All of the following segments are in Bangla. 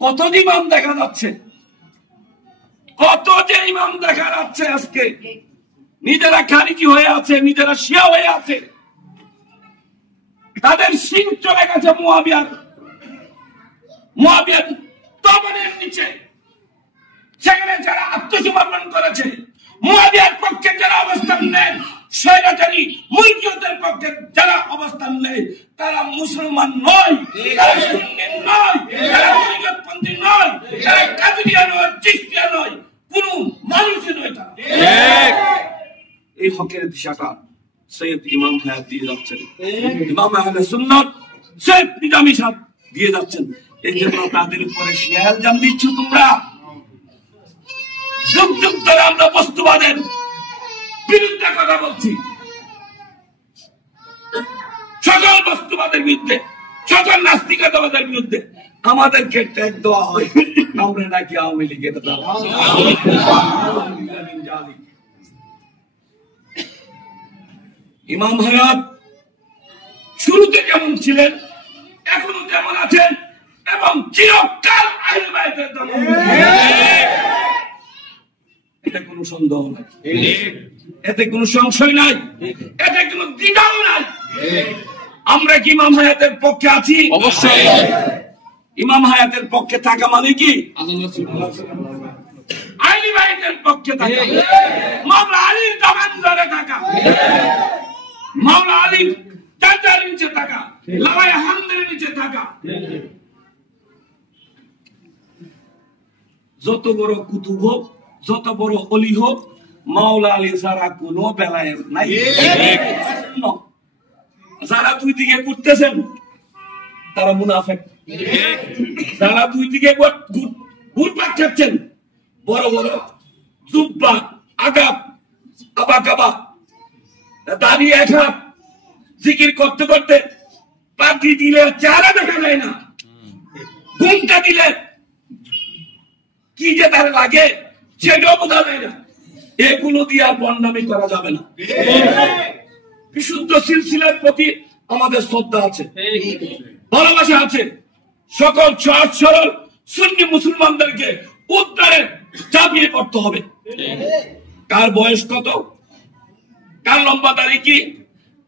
কত ইমাম দেখা যাচ্ছে, কত যে ইমাম দেখা যাচ্ছে আজকে নিজেরা খারিজি হয়ে আছে, নিজেরা শিয়া হয়ে আছে, তাদের সিং চলে গেছে মুয়াবিয়ার তবনের নিচে। সেখানে যারা আত্মসমর্পণ করেছে, মুয়াবিয়ার পক্ষে যারা অবস্থান নেন, স্বৈরাচারী মুলকিয়তের পক্ষে যারা অবস্থান নেয়, তারা মুসলমান নয়, তারা সুন্নি নয়, তারা তরিকতপন্থী নয়, তারা কাদেরিয়া নয়, চিশতিয়া নয়, কোন মানুষই নয় তারা। এই হকের দিশাটা সৈয়দ ইমাম হায়াত দিয়ে যাচ্ছেন, ইমাম আহলে সুন্নাত সৈয়দ নিজামী সাহেব দিয়ে যাচ্ছেন। এই জন্য তাদের উপরে শিয়া ইলজাম দিচ্ছ তোমরা। যুগ যুগ ধরে আমরা বস্তুবাদের বিরুদ্ধে কথা বলছি, সকল বস্তুবাদের বিরুদ্ধে, সকল নাস্তিকতাবাদের বিরুদ্ধে। আমাদেরকে ট্যাগ দেওয়া হয়, আমরা নাকি আওয়ামী লীগের। ইমাম হায়াত শুরুতে যেমন ছিলেন, এখনো যেমন আছেন, এবং চিরকাল আহলে বাইতের দালাল। এতে কোনো সন্দেহ নাই, এতে কোনো সংশয় নাই, এতে কোনো দ্বিধাও নাই। আমরা কি ইমাম হায়াতের পক্ষে আছি? অবশ্যই। ইমাম হায়াতের পক্ষে থাকা মানে কি আহলে বাইতের পক্ষে থাকা, মাওলা আলীর দামান ধরে থাকা, মাওলা আলীর চাচার নিচে থাকা, লাওয়াই হামদের নিচে থাকা। যত বড় কুতুব হোক, যত বড় অলি হোক, মাওলা আলী ছাড়া কোনো বেলায়েত নাই। যারা দুই দিকে ঘুরতেছেন তারা মুনাফিক, যারা দুই দিকে ঘুরপাক খাচ্ছেন, বড় বড় জুব্বা, আগাব, আবাকাবা, দাঁড়িয়ে এক হাত জিকির করতে করতে পাখি দিলে চেহারা দেখা যায় না, ঘুমটা দিলে কি যে তার লাগে সেটাও বোঝা যায় না। এগুলো দিয়ে আর বন্ডামি করা যাবে না। বিশুদ্ধ সিলসিলার প্রতি আমাদের শ্রদ্ধা আছে, ভালোবাসা আছে। সকল সহজ সরল সুন্নি মুসলমানদেরকে উদ্ধারে চাপিয়ে পড়তে হবে। কার বয়স কত, কার লম্বা দাড়ি কি,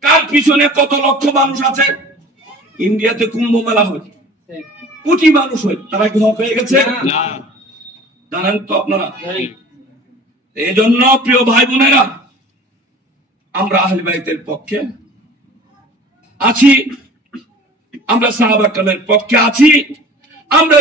কার পিছনে কত লক্ষ মানুষ আছে। ইন্ডিয়াতে কুম্ভ মেলা হয়, কোটি মানুষ হয়, তারা কি হক হয়ে গেছে? জানেন তো আপনারা। এই জন্য প্রিয় ভাই বোনেরা, আমরা আহলে বাইতের পক্ষে আছি, আমরা সাহাবা কেরামের পক্ষে আছি, আমরা